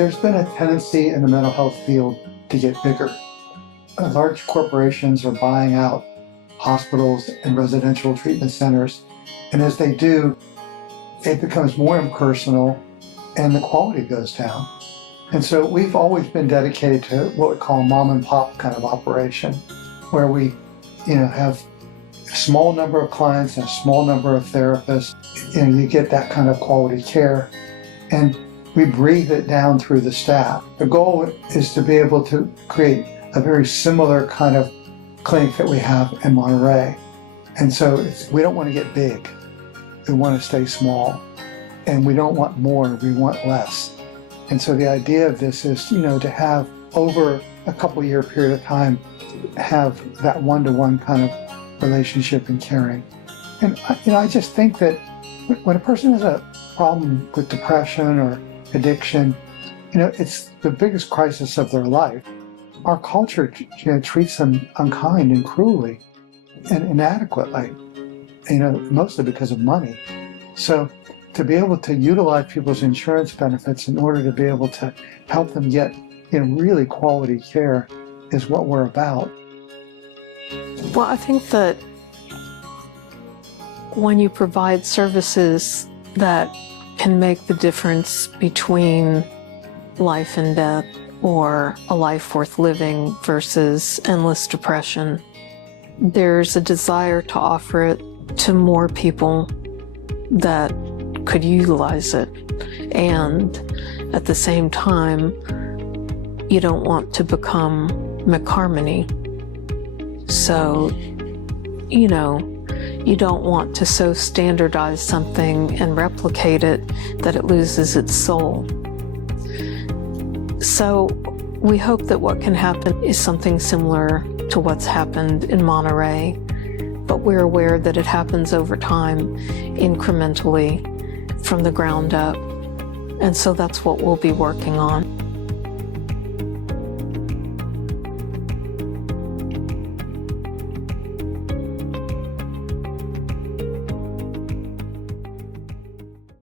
There's been a tendency in the mental health field to get bigger. Large corporations are buying out hospitals and residential treatment centers, and as they do, it becomes more impersonal and the quality goes down. And so we've always been dedicated to what we call a mom and pop kind of operation, where we have a small number of clients and a small number of therapists, and you get that kind of quality care. And we breathe it down through the staff. The goal is to be able to create a very similar kind of clinic that we have in Monterey. And so we don't want to get big. We want to stay small. And we don't want more, we want less. And so the idea of this is, to have over a couple year period of time, have that one-to-one kind of relationship and caring. And I just think that when a person has a problem with depression or addiction, it's the biggest crisis of their life. Our culture treats them unkind and cruelly and inadequately, mostly because of money. So to be able to utilize people's insurance benefits in order to be able to help them get really quality care is what we're about. Well, I think that when you provide services that can make the difference between life and death, or a life worth living versus endless depression, there's a desire to offer it to more people that could utilize it. And at the same time, you don't want to become McHarmony. So, you don't want to so standardize something and replicate it that it loses its soul. So we hope that what can happen is something similar to what's happened in Monterey, but we're aware that it happens over time, incrementally, from the ground up. And so that's what we'll be working on.